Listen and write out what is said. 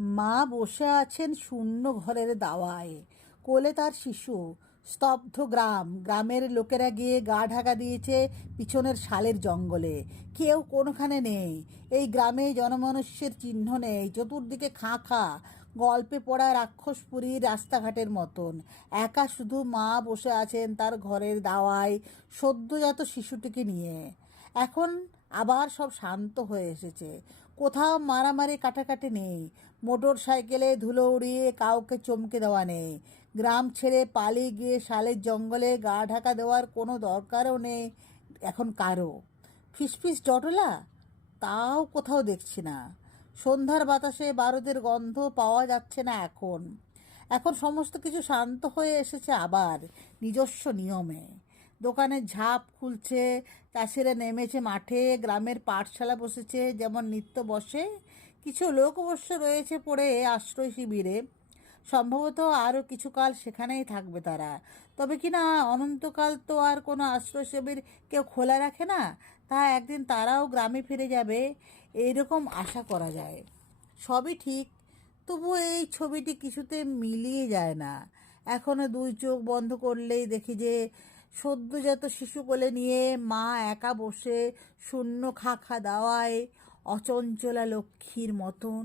মা বসে আছেন শূন্য ঘরের দাওয়ায়। কোলে তার শিশু। স্তব্ধ গ্রাম। গ্রামের লোকেরা গিয়ে গা ঢাকা দিয়েছে পিছনের শালের জঙ্গলে। কেউ কোনোখানে নেই। এই গ্রামে জনমনুষ্যের চিহ্ন নেই। চতুর্দিকে খাঁ খাঁ গল্পে পড়া রাক্ষসপুরীর রাস্তাঘাটের মতন। একা শুধু মা বসে আছেন তার ঘরের দাওয়ায় সদ্যজাত শিশুটিকে নিয়ে। এখন আবার সব শান্ত হয়ে এসেছে। কোথাও মারামারি কাটাকাটি নেই। মোটর সাইকেলে ধুলো উড়িয়ে কাউকে চমকে দেওয়া নেই। গ্রাম ছেড়ে পালিয়ে গিয়ে শালের জঙ্গলে গা ঢাকা দেওয়ার কোনো দরকারও নেই এখন কারও। ফিসফিস জটলা? তাও কোথাও দেখছি না। সন্ধ্যার বাতাসে বারুদের গন্ধ পাওয়া যাচ্ছে না এখন। এখন সমস্ত কিছু শান্ত হয়ে এসেছে আবার নিজস্ব নিয়মে। দোকানের ঝাঁপ খুলছে, চাষিরা নেমেছে মাঠে, গ্রামের পাঠশালা বসেছে, যেমন নিত্য বসে। কিছু লোক অবশ্য রয়েছে পড়ে আশ্রয় শিবিরে। সম্ভবত আরও কিছুকাল সেখানেই থাকবে তারা। তবে কি না, অনন্তকাল তো আর কোনো আশ্রয় শিবির কেউ খোলা রাখে না, তা একদিন তারাও গ্রামে ফিরে যাবে, এইরকম আশা করা যায়। সবই ঠিক, তবু এই ছবিটি কিছুতে মিলিয়ে যায় না। এখনও দুই চোখ বন্ধ করলেই দেখি যে সদ্যজাত শিশু কোলে নিয়ে মা একা বসে শূন্য খাখা দাওয়ায় অচঞ্চলা লক্ষ্মীর মতন।